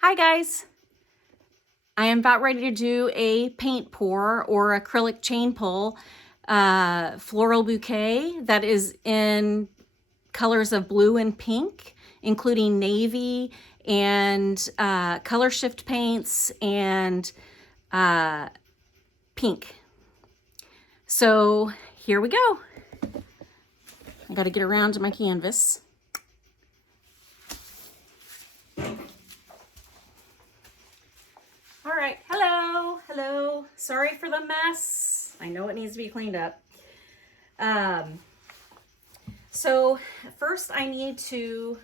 Hi guys! I am about ready to do a paint pour or acrylic chain pull floral bouquet that is in colors of blue and pink, including navy and color shift paints and pink. So here we go. I got to get around to my canvas. All right, hello. Sorry for the mess. I know it needs to be cleaned up. So first I need to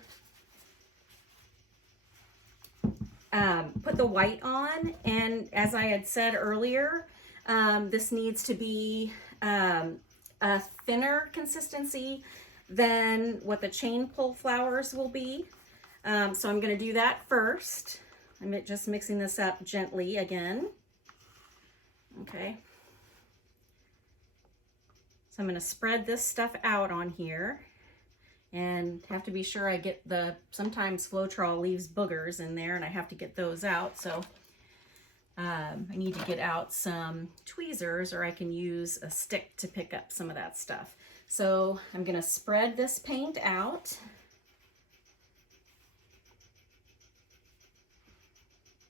put the white on, and as I had said earlier, this needs to be a thinner consistency than what the chain pull flowers will be. So I'm going to do that first. I'm just mixing this up gently again. Okay. So I'm going to spread this stuff out on here and have to be sure I get sometimes Floetrol leaves boogers in there and I have to get those out. So I need to get out some tweezers, or I can use a stick to pick up some of that stuff. So I'm going to spread this paint out.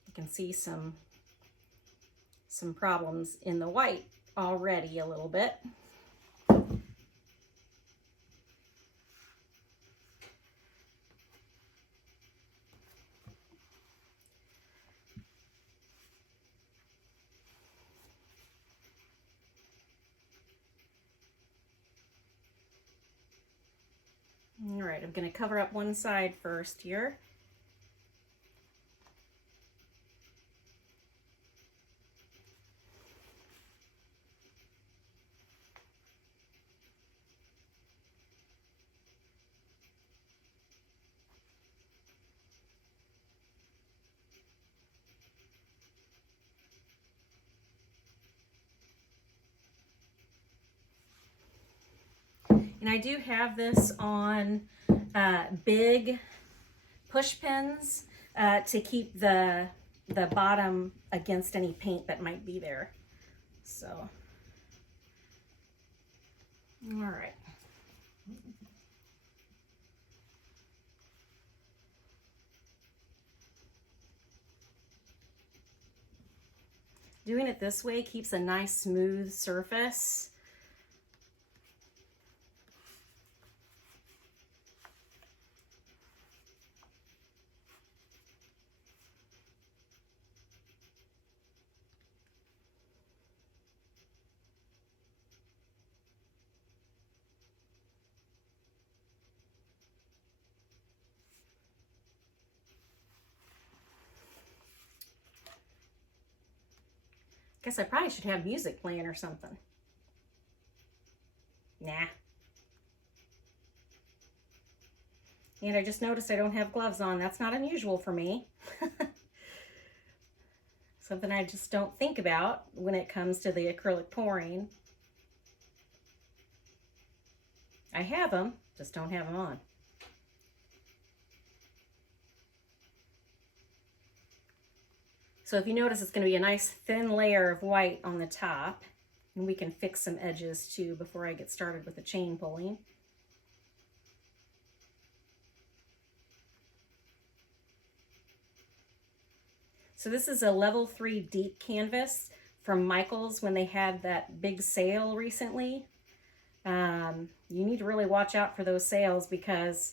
You can see some problems in the white already a little bit. All right, I'm going to cover up one side first here. And I do have this on big push pins to keep the bottom against any paint that might be there. So, all right. Doing it this way keeps a nice smooth surface. Guess I probably should have music playing or something. Nah. And I just noticed I don't have gloves on. That's not unusual for me. Something I just don't think about when it comes to the acrylic pouring. I have them, just don't have them on. So if you notice, it's going to be a nice thin layer of white on the top. And we can fix some edges too before I get started with the chain pulling. So this is a level 3 deep canvas from Michael's when they had that big sale recently. You need to really watch out for those sales because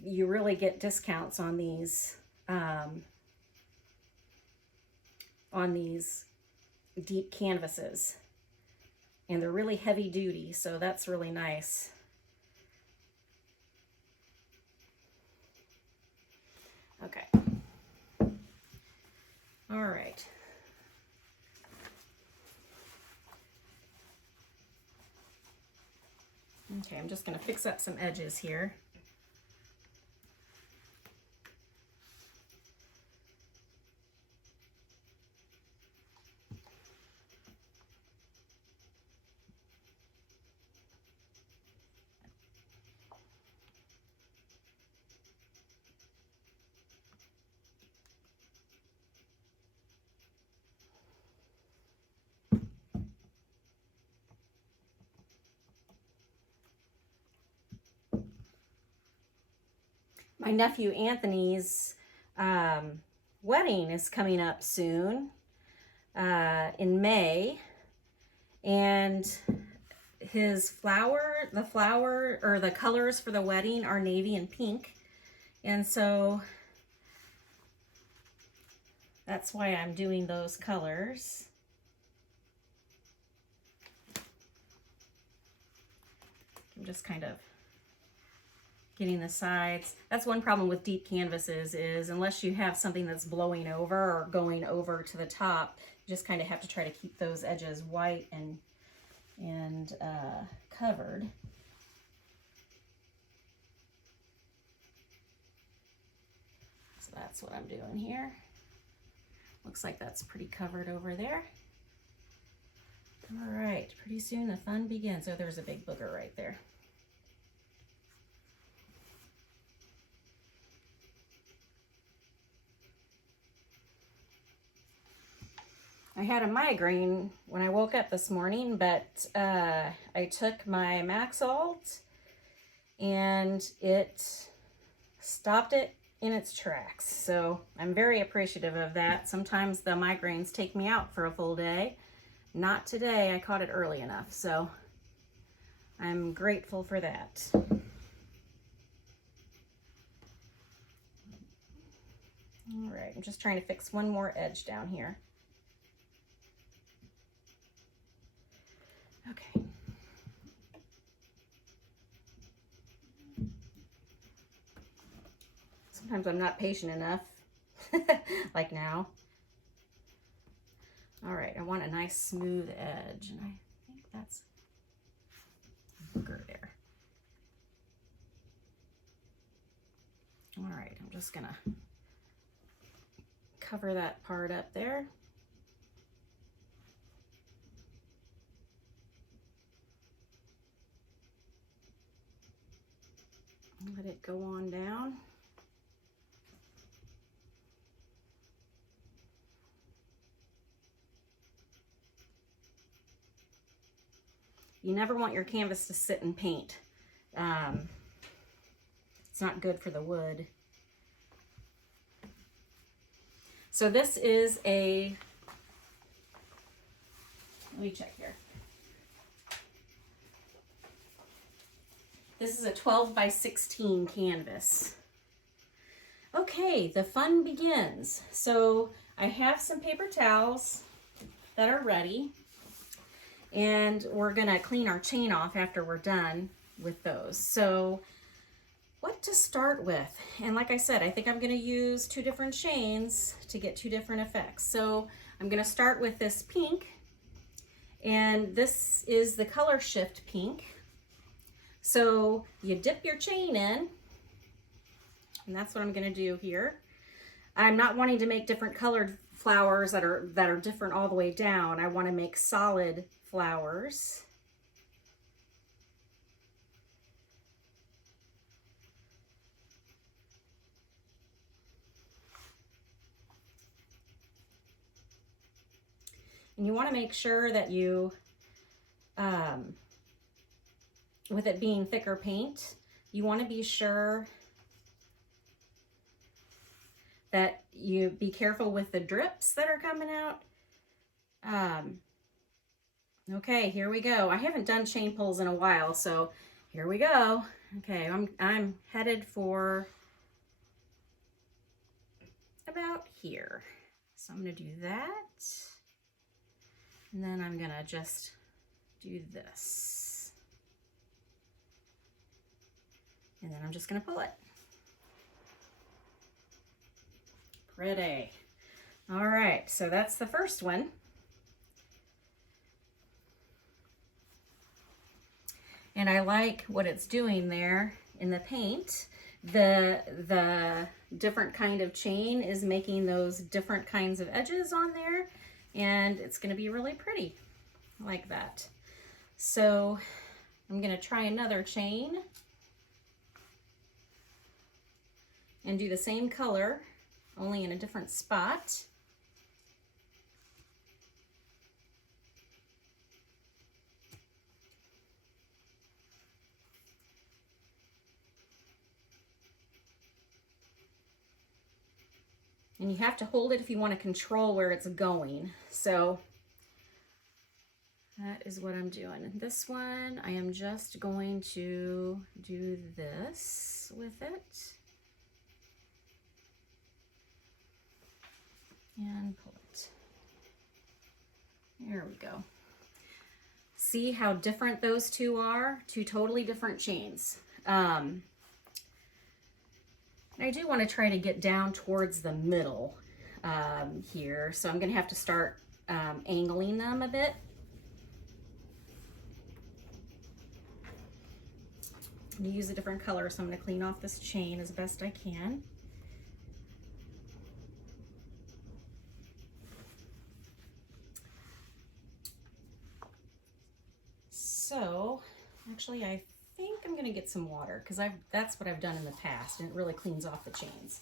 you really get discounts on these deep canvases, and they're really heavy duty, so that's really nice. Okay. All right. Okay, I'm just going to fix up some edges here. My nephew Anthony's wedding is coming up soon in May, and his the colors for the wedding are navy and pink, and so that's why I'm doing those colors. I'm just kind of getting the sides. That's one problem with deep canvases is unless you have something that's blowing over or going over to the top, you just kind of have to try to keep those edges white and covered. So that's what I'm doing here. Looks like that's pretty covered over there. All right, pretty soon the fun begins. Oh, there's a big booger right there. I had a migraine when I woke up this morning, but I took my Maxalt and it stopped it in its tracks. So I'm very appreciative of that. Sometimes the migraines take me out for a full day. Not today, I caught it early enough. So I'm grateful for that. All right, I'm just trying to fix one more edge down here. Okay. Sometimes I'm not patient enough, like now. All right, I want a nice smooth edge, and I think that's a booger there. All right, I'm just gonna cover that part up there. Let it go on down. You never want your canvas to sit in paint. It's not good for the wood. So this is a, let me check here. This is a 12 by 16 canvas. Okay, the fun begins. So I have some paper towels that are ready, and we're gonna clean our chain off after we're done with those. So what to start with? And like I said, I think I'm gonna use 2 different chains to get 2 different effects. So I'm gonna start with this pink, and this is the color shift pink. So you dip your chain in, and that's what I'm gonna do here. I'm not wanting to make different colored flowers that are different all the way down. I wanna make solid flowers. And you wanna make sure that you, with it being thicker paint, you want to be sure that you be careful with the drips that are coming out. Okay, here we go. I haven't done chain pulls in a while, so here we go. Okay, I'm headed for about here. So I'm gonna do that, and then I'm gonna just do this. And then I'm just gonna pull it. Pretty. All right, so that's the first one. And I like what it's doing there in the paint. The different kind of chain is making those different kinds of edges on there, and it's gonna be really pretty. I like that. So I'm gonna try another chain and do the same color, only in a different spot. And you have to hold it if you want to control where it's going. So that is what I'm doing. And this one, I am just going to do this with it. And pull it. There we go. See how different those two are? Two totally different chains. I do want to try to get down towards the middle here. So I'm going to have to start angling them a bit. I'm going to use a different color, so I'm going to clean off this chain as best I can. So, actually, I think I'm going to get some water because that's what I've done in the past, and it really cleans off the chains.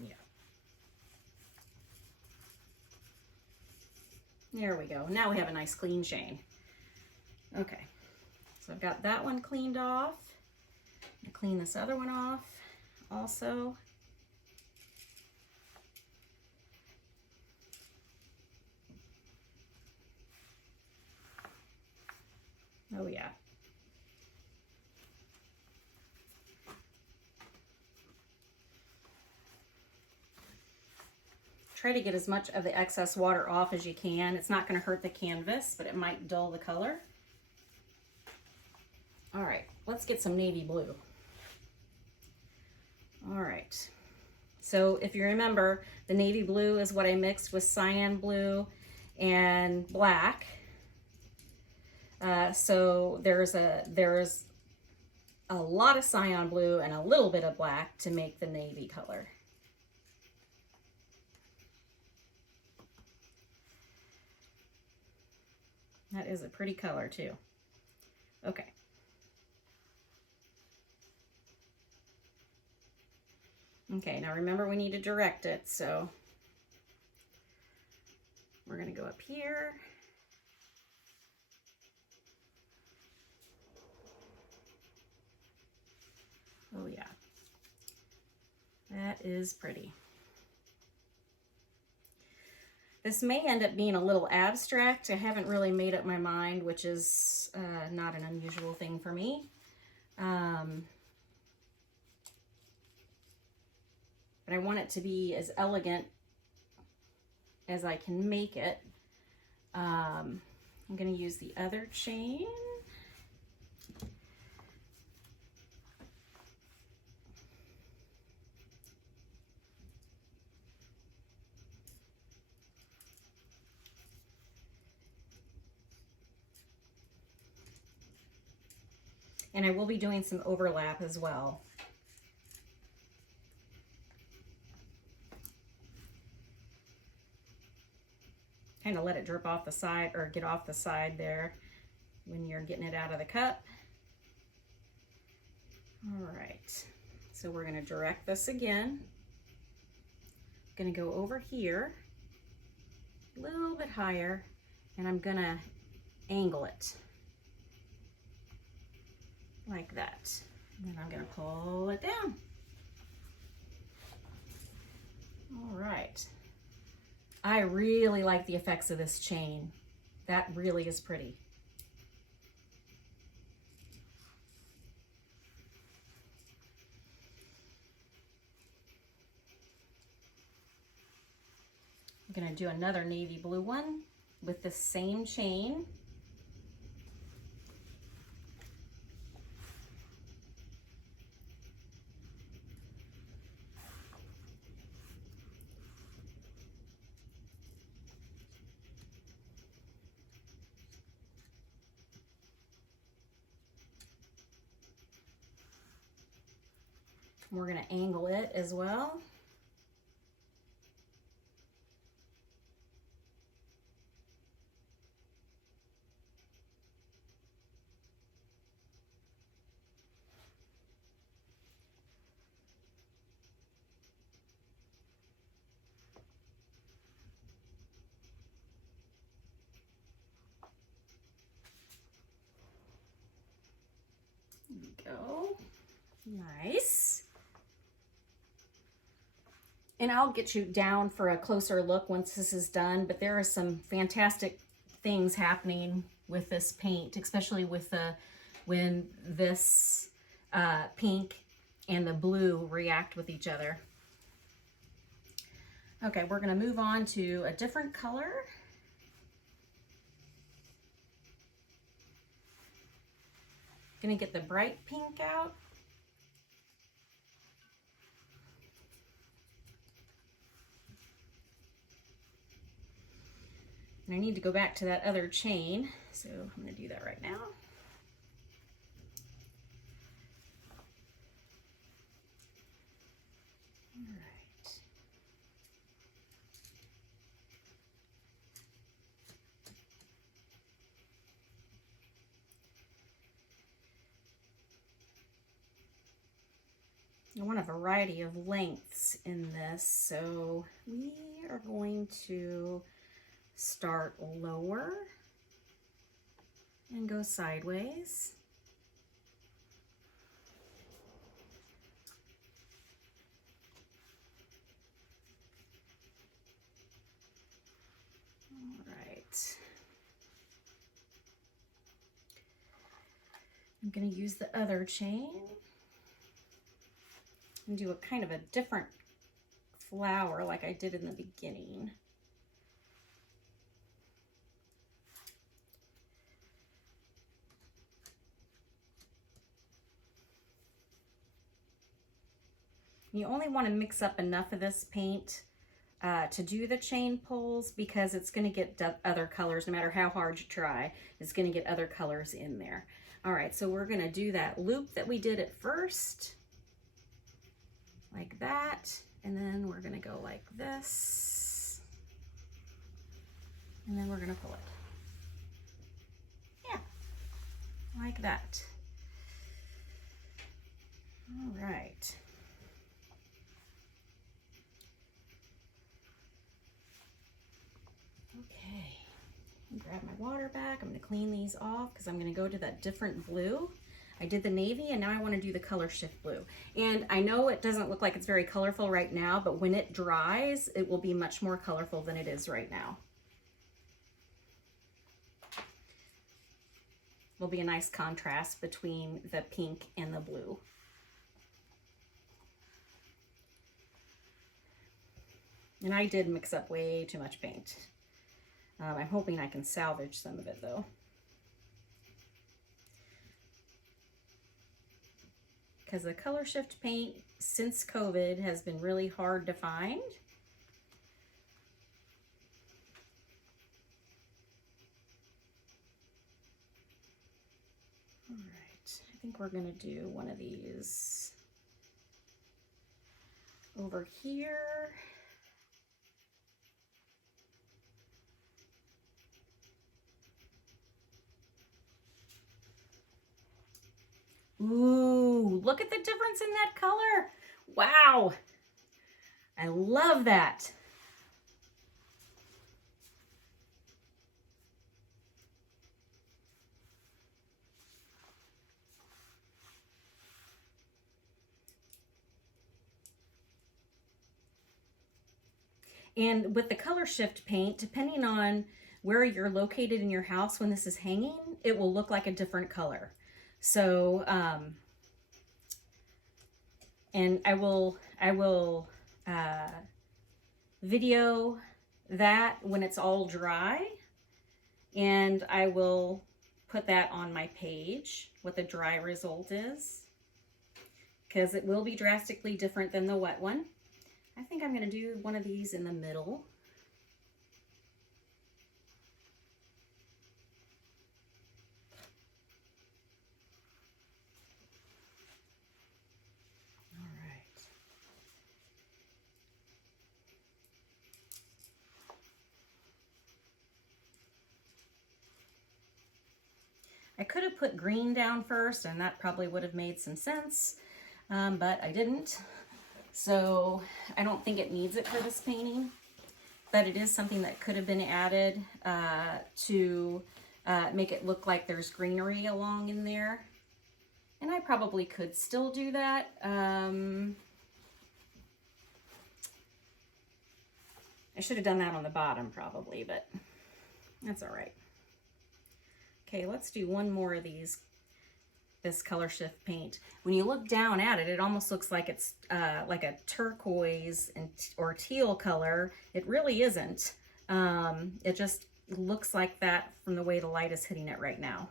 Yeah. There we go. Now we have a nice clean chain. Okay, so I've got that one cleaned off. I'm gonna clean this other one off also. Oh yeah. Try to get as much of the excess water off as you can. It's not going to hurt the canvas, but it might dull the color. All right, let's get some navy blue. All right, so if you remember, the navy blue is what I mixed with cyan blue and black. So there's a lot of cyan blue and a little bit of black to make the navy color. That is a pretty color too. Okay. Okay, now remember we need to direct it, so we're going to go up here. Oh yeah, that is pretty. This may end up being a little abstract. I haven't really made up my mind, which is not an unusual thing for me. But I want it to be as elegant as I can make it. I'm going to use the other chain. And I will be doing some overlap as well. Kind of let it drip off the side, or get off the side there when you're getting it out of the cup. All right, so we're going to direct this again. I'm going to go over here a little bit higher, and I'm going to angle it like that. And then I'm going to pull it down. All right. I really like the effects of this chain. That really is pretty. I'm going to do another navy blue one with the same chain. We're going to angle it as well. Nice. And I'll get you down for a closer look once this is done, but there are some fantastic things happening with this paint, especially with the when this pink and the blue react with each other. Okay, we're going to move on to a different color. Going to get the bright pink out. And I need to go back to that other chain, so I'm going to do that right now. All right. I want a variety of lengths in this, so we are going to start lower and go sideways. All right. I'm going to use the other chain and do a kind of a different flower like I did in the beginning. You only want to mix up enough of this paint to do the chain pulls, because it's going to get other colors. No matter how hard you try, it's going to get other colors in there. All right, so we're going to do that loop that we did at first, like that, and then we're going to go like this, and then we're going to pull it. Yeah, like that. All right. Okay, grab my water back. I'm going to clean these off because I'm going to go to that different blue. I did the navy and now I want to do the color shift blue. And I know it doesn't look like it's very colorful right now, but when it dries, it will be much more colorful than it is right now. Will be a nice contrast between the pink and the blue. And I did mix up way too much paint. I'm hoping I can salvage some of it though. Because the color shift paint since COVID has been really hard to find. All right, I think we're gonna do one of these over here. Ooh, look at the difference in that color. Wow, I love that. And with the color shift paint, depending on where you're located in your house when this is hanging, it will look like a different color. So, and I will video that when it's all dry, and I will put that on my page, what the dry result is, because it will be drastically different than the wet one. I think I'm going to do one of these in the middle. I could have put green down first, and that probably would have made some sense, but I didn't. So I don't think it needs it for this painting, but it is something that could have been added to make it look like there's greenery along in there. And I probably could still do that. I should have done that on the bottom probably, but that's all right. Okay, let's do one more of these, this color shift paint. When you look down at it, it almost looks like it's like a turquoise or teal color. It really isn't. It just looks like that from the way the light is hitting it right now.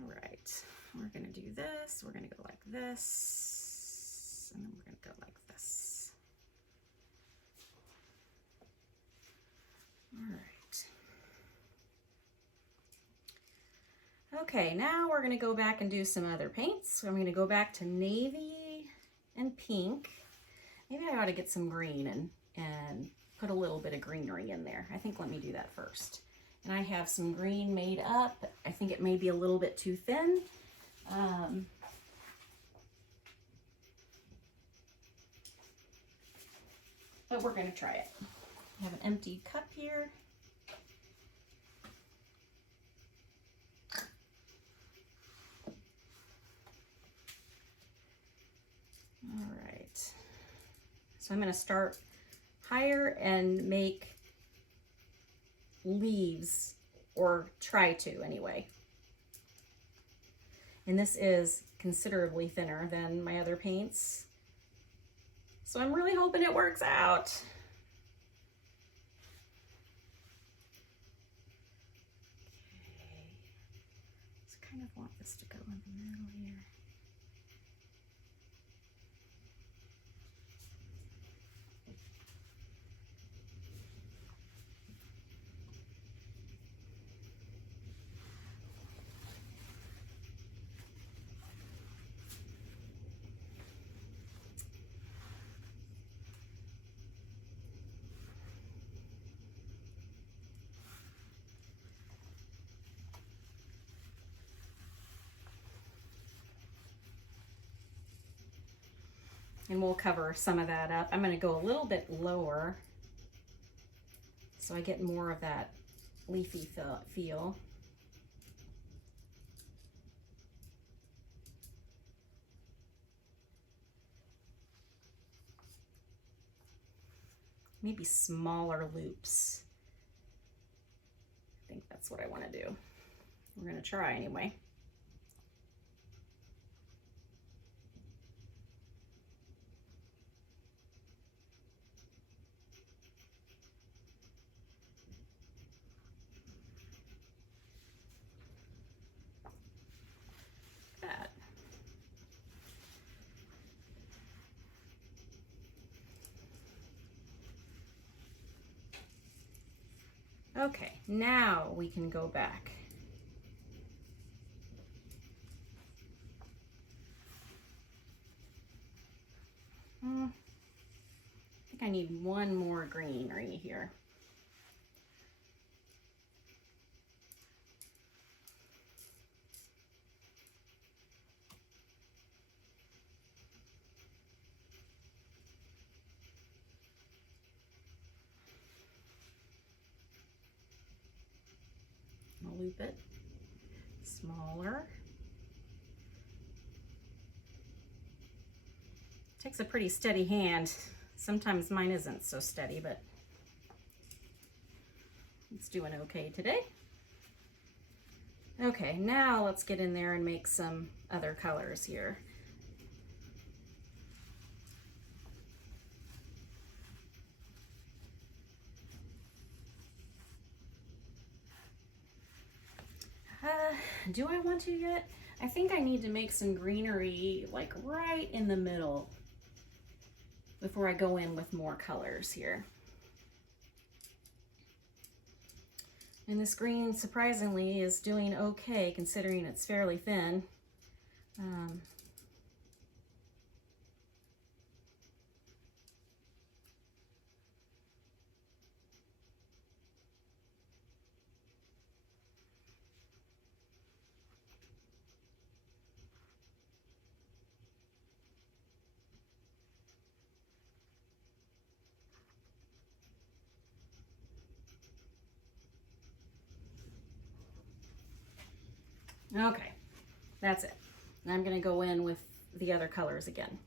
All right, we're gonna do this. We're gonna go like this, and then we're gonna go like this. All right. Okay, now we're gonna go back and do some other paints. So I'm gonna go back to navy and pink. Maybe I ought to get some green and put a little bit of greenery in there. I think let me do that first. And I have some green made up. I think it may be a little bit too thin. But we're gonna try it. I have an empty cup here. All right. So I'm gonna start higher and make leaves, or try to anyway. And this is considerably thinner than my other paints. So I'm really hoping it works out. Okay. Just kind of want this to go in the middle here. And we'll cover some of that up. I'm going to go a little bit lower so I get more of that leafy feel. Maybe smaller loops. I think that's what I want to do. We're going to try anyway. That. Okay, now we can go back. I think I need one more greenery here. I'll loop it smaller. Takes a pretty steady hand. Sometimes mine isn't so steady, but it's doing okay today. Okay, now let's get in there and make some other colors here. Do I want to yet? I think I need to make some greenery like right in the middle before I go in with more colors here. And this green, surprisingly, is doing okay considering it's fairly thin. Okay, that's it. And I'm going to go in with the other colors again.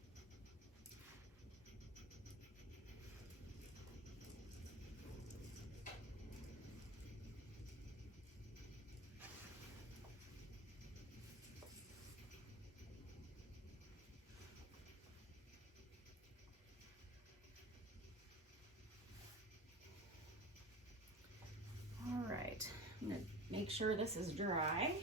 All right, I'm going to make sure this is dry.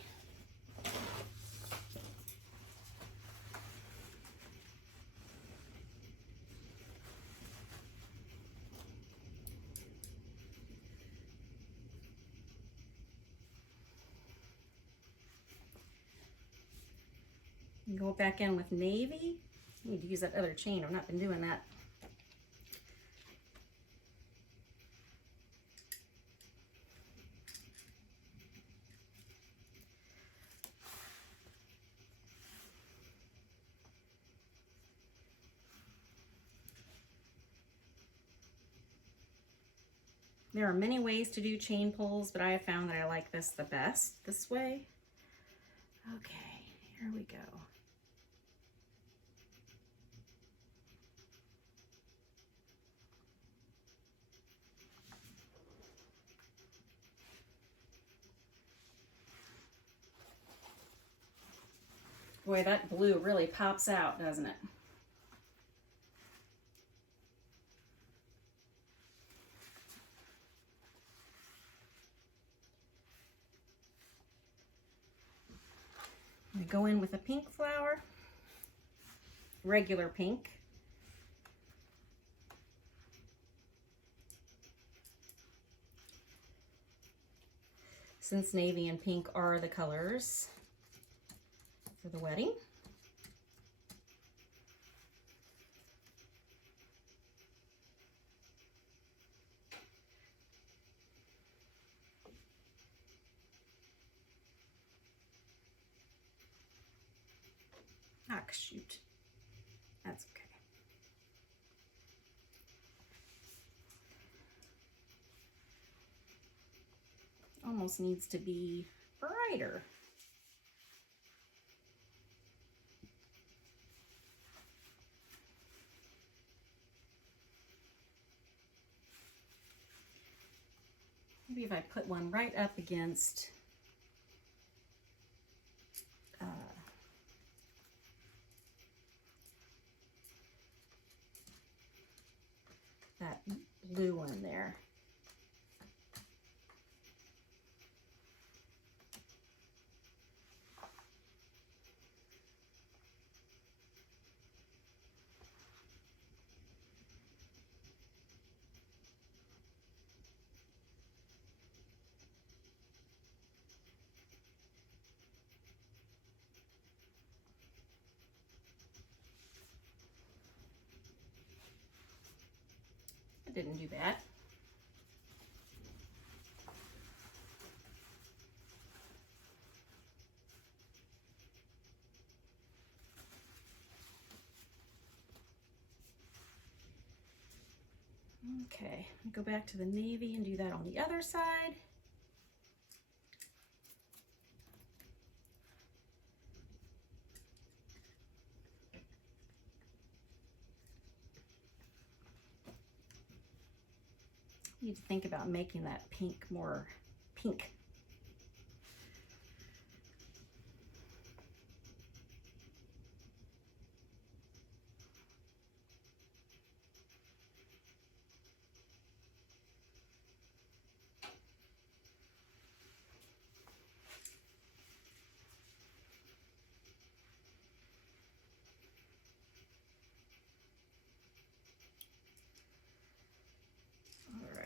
Go back in with navy. I need to use that other chain. I've not been doing that. There are many ways to do chain pulls, but I have found that I like this the best, this way. Okay, here we go. Boy, that blue really pops out, doesn't it? I go in with a pink flower, regular pink. Since navy and pink are the colors for the wedding. Ah, shoot. That's okay. Almost needs to be brighter. Maybe if I put one right up against that blue one there. I didn't do that. Okay, go back to the navy and do that on the other side. You need to think about making that pink more pink.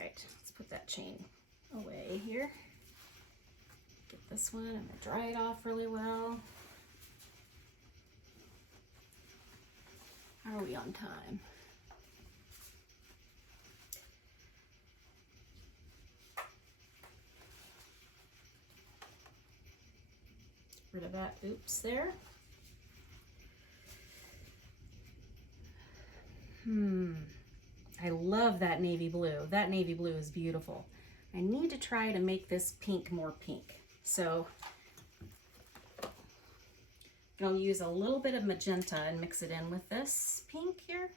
Let's put that chain away here. Get this one, I'm gonna dry it off really well. How are we on time? Get rid of that oops there. I love that navy blue. That navy blue is beautiful. I need to try to make this pink more pink. So I'll use a little bit of magenta and mix it in with this pink here.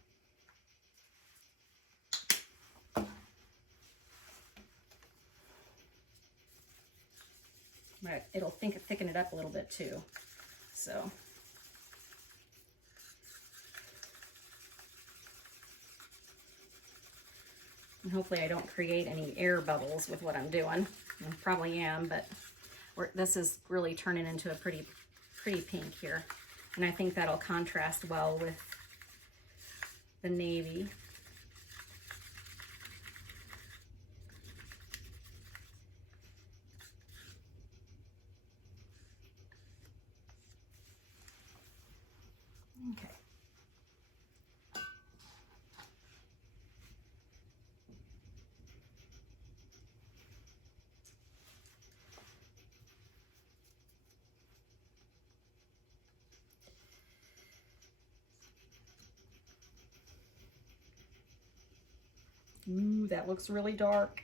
Right, it'll thicken it up a little bit too. So. And hopefully I don't create any air bubbles with what I'm doing. I probably am, but this is really turning into a pretty pink here. And I think that'll contrast well with the navy. Okay. Ooh, that looks really dark,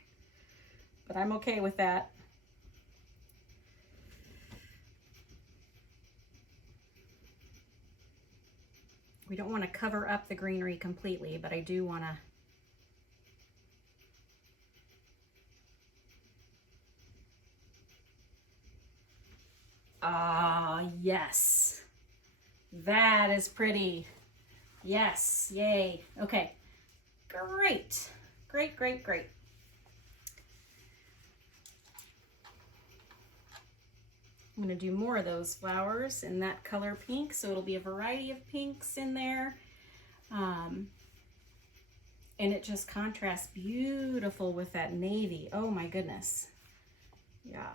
but I'm okay with that. We don't want to cover up the greenery completely, but I do want to yes. That is pretty. Yes, yay. Okay, great. Great, great, great. I'm going to do more of those flowers in that color pink, so it'll be a variety of pinks in there. And it just contrasts beautiful with that navy. Oh my goodness. Yeah.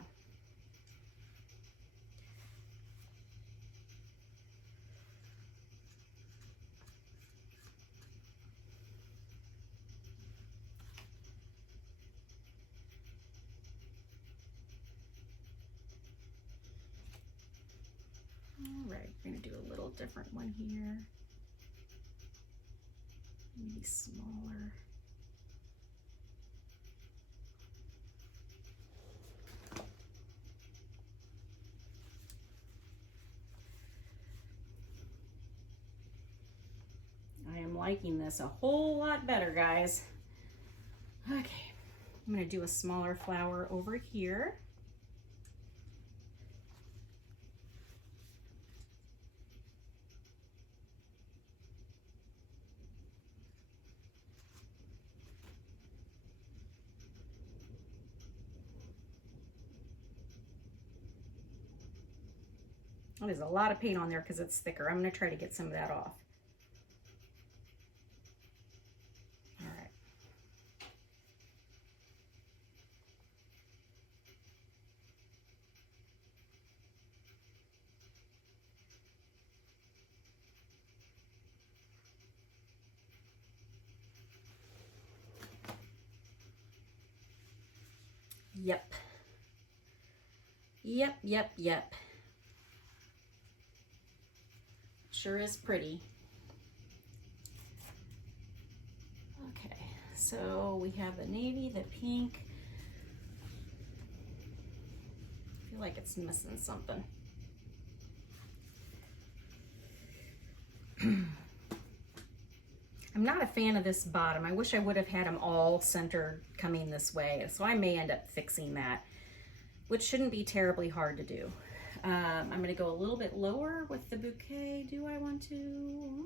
All right, we're going to do a little different one here. Maybe smaller. I am liking this a whole lot better, guys. Okay, I'm going to do a smaller flower over here. Oh, there's a lot of paint on there because it's thicker. I'm going to try to get some of that off. All right. Yep. Yep, yep, yep. Sure is pretty. Okay, so we have the navy, the pink. I feel like it's missing something. I'm not a fan of this bottom. I wish I would have had them all centered coming this way, so I may end up fixing that, which shouldn't be terribly hard to do. I'm going to go a little bit lower with the bouquet. Do I want to?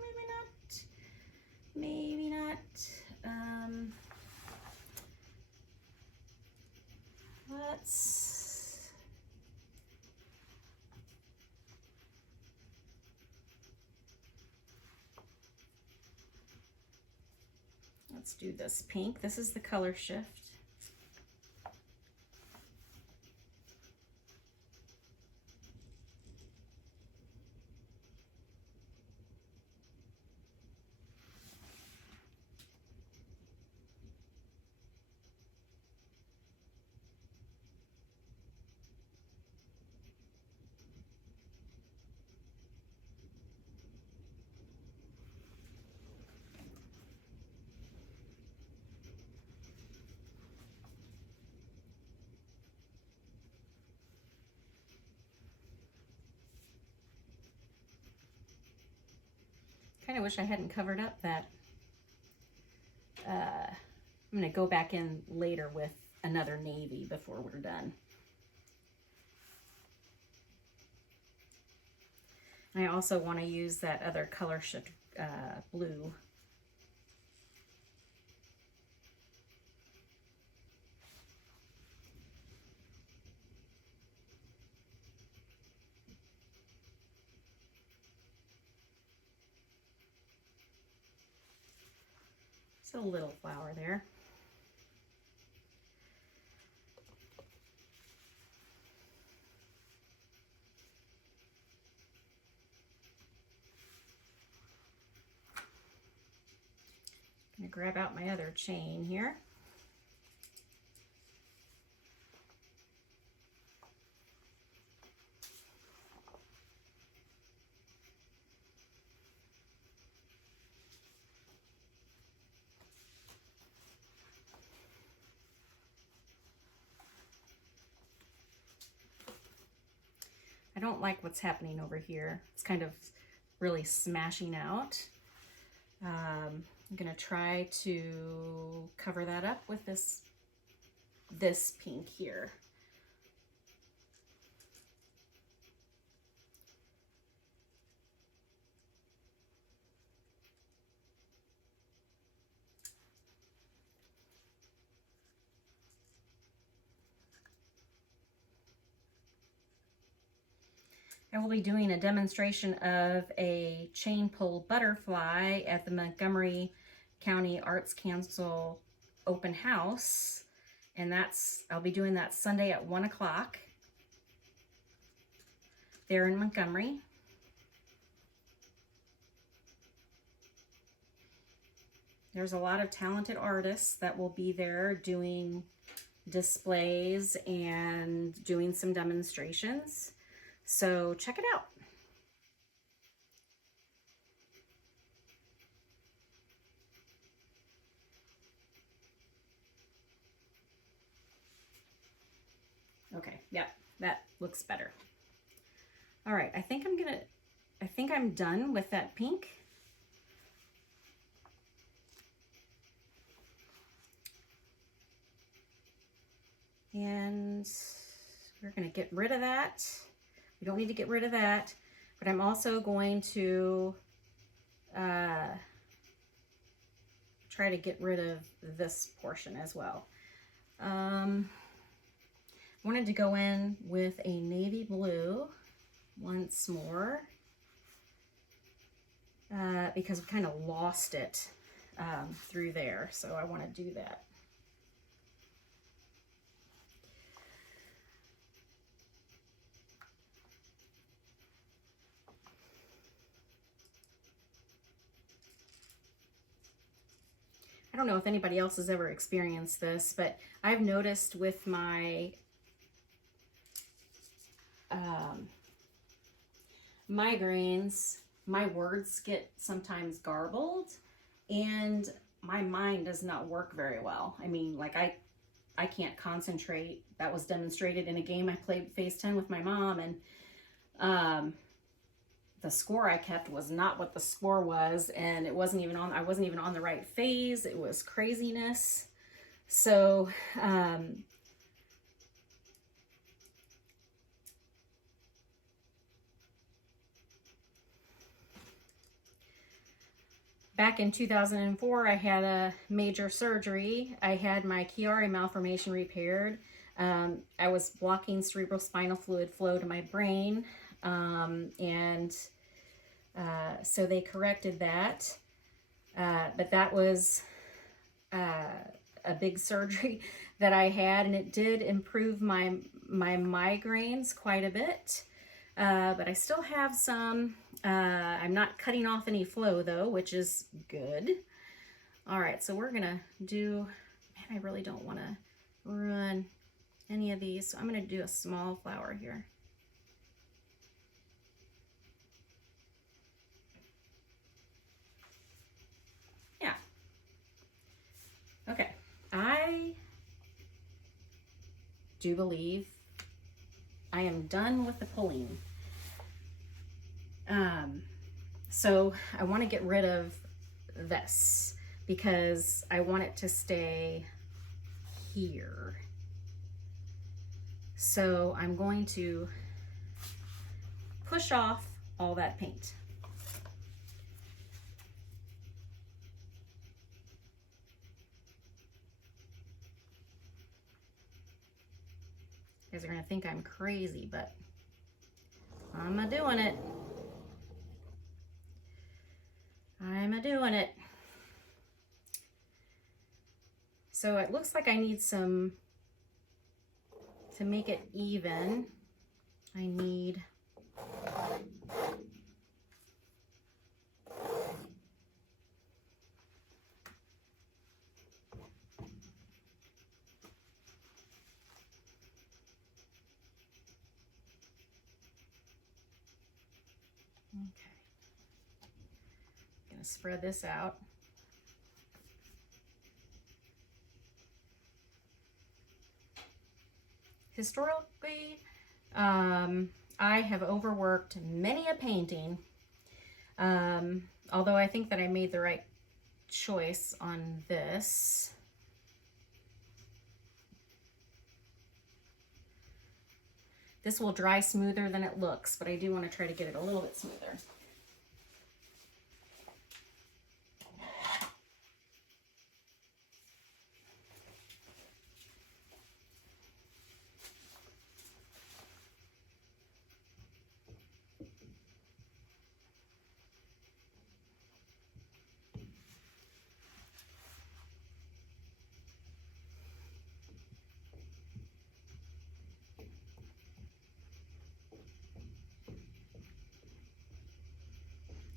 Maybe not. Maybe not. Let's do this pink. This is the color shift. kind of wish I hadn't covered up that. I'm going to go back in later with another navy before we're done. I also want to use that other color shift blue. Just a little flower there. I'm going to grab out my other chain here. I don't like what's happening over here. It's kind of really smashing out. I'm gonna try to cover that up with this pink here. I will be doing a demonstration of a chain pull butterfly at the Montgomery County Arts Council open house, and I'll be doing that Sunday at 1 o'clock there in Montgomery. There's a lot of talented artists that will be there doing displays and doing some demonstrations. So check it out. Okay, yeah, that looks better. All right, I think I'm done with that pink. And we're gonna get rid of that. We don't need to get rid of that, but I'm also going to try to get rid of this portion as well. Wanted to go in with a navy blue once more because we kind of lost it through there, so I want to do that. I don't know if anybody else has ever experienced this, but I've noticed with my migraines, my words get sometimes garbled and my mind does not work very well. I mean, like I can't concentrate. That was demonstrated in a game I played Phase 10 with my mom, and the score I kept was not what the score was, and I wasn't even on the right phase. It was craziness. So back in 2004, I had a major surgery. I had my Chiari malformation repaired. I was blocking cerebrospinal fluid flow to my brain, and so they corrected that. But that was a big surgery that I had, and it did improve my migraines quite a bit. But I still have some. I'm not cutting off any flow though, which is good. All right, so we're gonna do, man, I really don't want to run any of these, so I'm gonna do a small flower here. Yeah. Okay, I do believe I am done with the pulling. So I want to get rid of this because I want it to stay here. So I'm going to push off all that paint. You guys are gonna think I'm crazy, but I'm a-doing it. I'm a-doing it. So it looks like I need some, to make it even, I need okay. I'm gonna spread this out. Historically, I have overworked many a painting, although I think that I made the right choice on this. This will dry smoother than it looks, but I do want to try to get it a little bit smoother.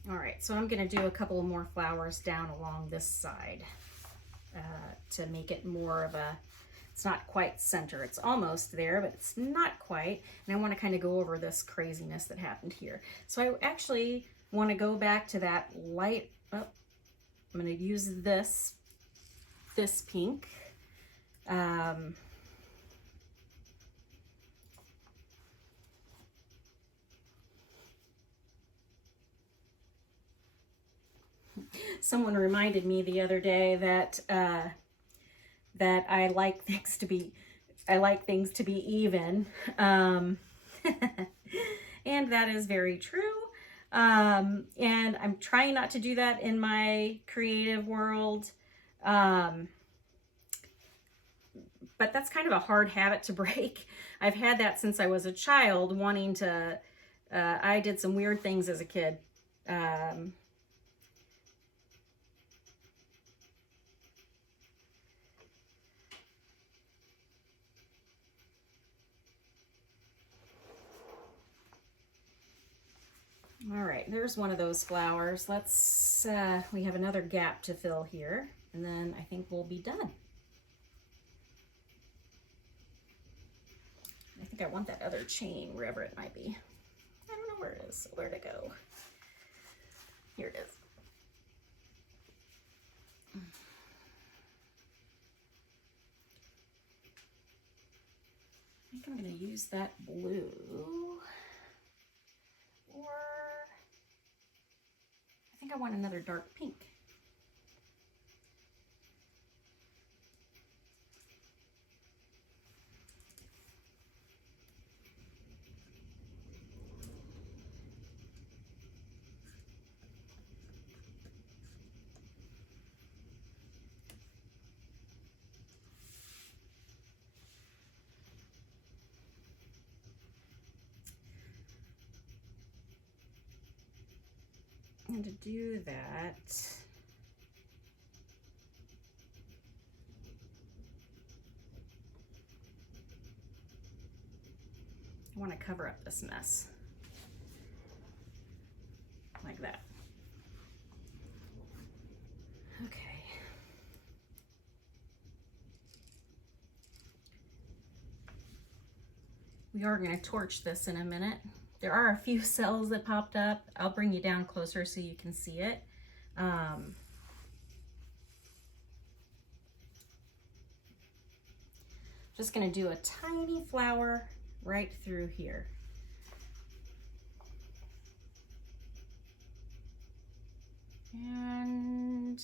All right, so I'm gonna do a couple more flowers down along this side to make it more of a, it's not quite center, it's almost there, but it's not quite. And I wanna kind of go over this craziness that happened here. So I actually wanna go back to that light, oh, I'm gonna use this pink. Someone reminded me the other day that that I like things to be even, and that is very true. And I'm trying not to do that in my creative world, but that's kind of a hard habit to break. I've had that since I was a child, wanting to. I did some weird things as a kid. All right, there's one of those flowers. Let's, we have another gap to fill here, and then I think we'll be done. I think I want that other chain, wherever it might be. I don't know where it is, where to go. Here it is. I think I'm gonna use that blue, or I think I want another dark pink. And to do that, I want to cover up this mess like that. Okay. We are going to torch this in a minute. There are a few cells that popped up. I'll bring you down closer so you can see it. Just going to do a tiny flower right through here. And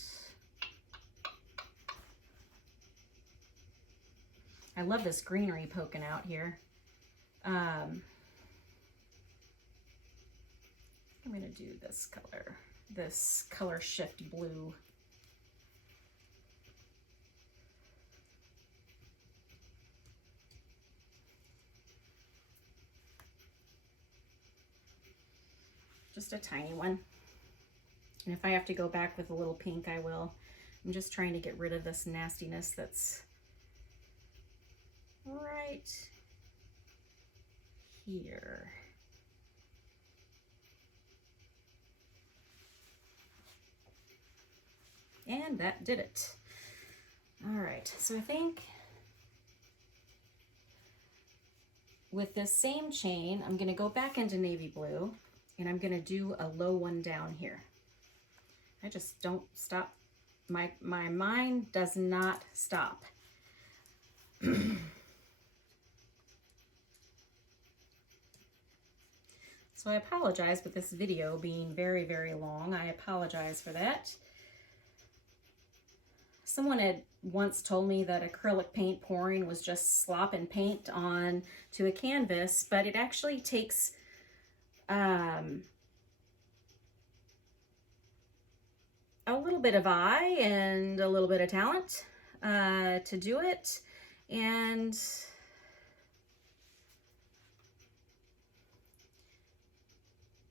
I love this greenery poking out here. I'm going to do this color shift blue. Just a tiny one. And if I have to go back with a little pink, I will. I'm just trying to get rid of this nastiness that's right here. And that did it. All right, so I think with this same chain, I'm gonna go back into navy blue and I'm gonna do a low one down here. I just don't stop. My mind does not stop. So I apologize with this video being very, very long. I apologize for that. Someone had once told me that acrylic paint pouring was just slopping paint on to a canvas, but it actually takes a little bit of eye and a little bit of talent to do it. And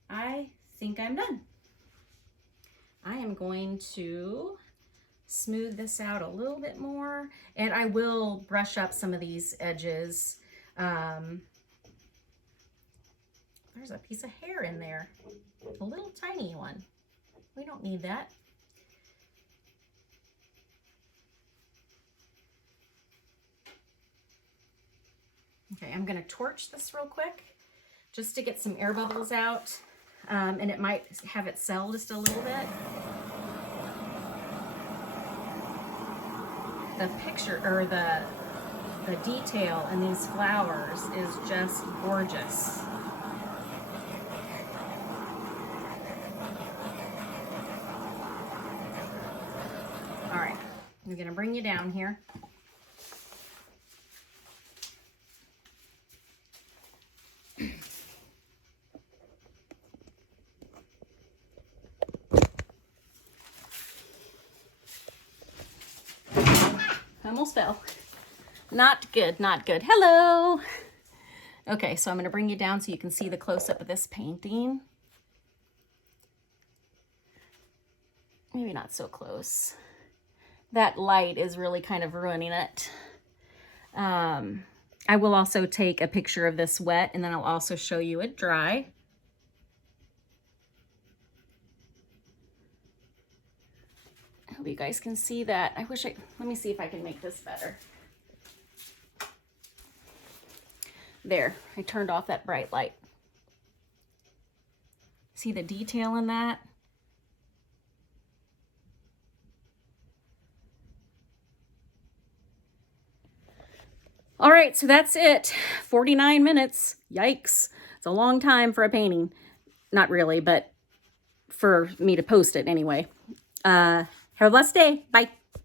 I think I'm done. I am going to smooth this out a little bit more, and I will brush up some of these edges. There's a piece of hair in there, a little tiny one. We don't need that. Okay, I'm gonna torch this real quick just to get some air bubbles out, and it might have it sell just a little bit. The picture, or the detail in these flowers is just gorgeous. All right, I'm gonna bring you down here. Almost fell. Not good, not good. Hello. Okay, so I'm going to bring you down so you can see the close-up of this painting. Maybe not so close. That light is really kind of ruining it. I will also take a picture of this wet, and then I'll also show you it dry. I hope you guys can see that. Let me see if I can make this better. There, I turned off that bright light. See the detail in that? All right, so that's it. 49 minutes. Yikes. It's a long time for a painting. Not really, but for me to post it anyway. Have a blessed day. Bye.